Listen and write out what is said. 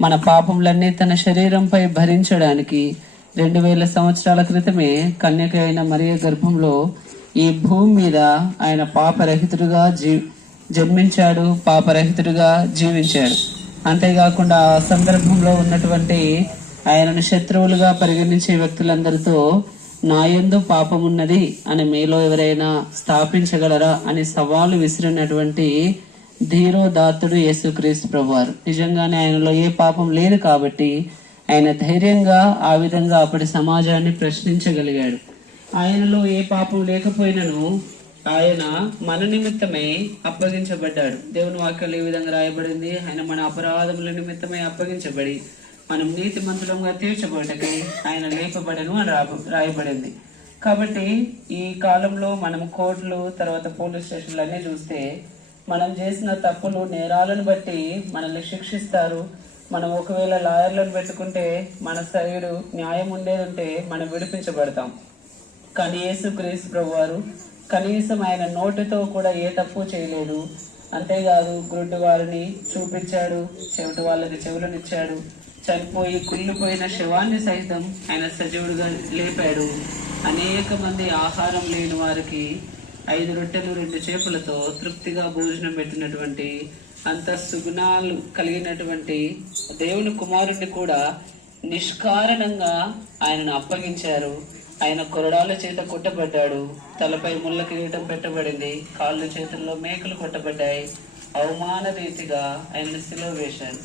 మన పాపములన్నీ తన శరీరంపై భరించడానికి 2000 సంవత్సరాల క్రితమే కన్యక అయిన మరియ గర్భంలో ఈ భూమి మీద ఆయన పాపరహితుడుగా జన్మించాడు, పాపరహితుడుగా జీవించాడు. అంతేకాకుండా ఆ సందర్భంలో ఉన్నటువంటి ఆయనను శత్రువులుగా పరిగణించే వ్యక్తులందరితో నా యందు పాపమున్నది అని మీలో ఎవరైనా స్థాపించగలరా అని సవాలు విసిరినటువంటి ధీరోదాత్తుడు యేసుక్రీస్తు ప్రభువారు. నిజంగానే ఆయనలో ఏ పాపం లేదు కాబట్టి ఆయన ధైర్యంగా ఆ విధంగా అప్పటి సమాజాన్ని ప్రశ్నించగలిగాడు. ఆయనలో ఏ పాపం లేకపోయినను ఆయన మన నిమిత్తమై అప్పగించబడ్డాడు. దేవుని వాక్యాలు ఈ విధంగా రాయబడింది, ఆయన మన అపరాధముల నిమిత్తమై అప్పగించబడి మనం నీతిమంతులంగా తీర్చబడటకై ఆయన లేపబడను అని రాయబడింది. కాబట్టి ఈ కాలంలో మనం కోర్టులు, తర్వాత పోలీస్ స్టేషన్లు అన్నీ చూస్తే మనం చేసిన తప్పులు, నేరాలను బట్టి మనల్ని శిక్షిస్తారు. మనం ఒకవేళ లాయర్లను పెట్టుకుంటే మన సైడు న్యాయం ఉండేదంటే మనం విడిపించబడతాం. కానీ యేసుక్రీస్తు ప్రభువారు కనీసం ఆయన నోటితో కూడా ఏ తప్పు చేయలేదు. అంతేకాదు, గుడ్డి వారిని చూపించాడు, చెవిటి వాళ్ళకి చెవులనిచ్చాడు, చనిపోయి కుళ్ళిపోయిన శవాన్ని సైతం ఆయన సజీవుడుగా లేపాడు. అనేక మంది ఆహారం లేని వారికి 5 రొట్టెలు 2 చేపలతో తృప్తిగా భోజనం పెట్టినటువంటి అంత సుగుణాలు కలిగినటువంటి దేవుని కుమారుడిని కూడా నిష్కారణంగా ఆయనను అప్పగించారు. ఆయన కొరడాల చేత కొట్టబడ్డాడు, తలపై ముళ్ళ కిరీటం పెట్టబడింది, కాళ్ళు చేతుల్లో మేకలు కొట్టబడ్డాయి, అవమాన రీతిగా ఆయన సిలువ వేశారు.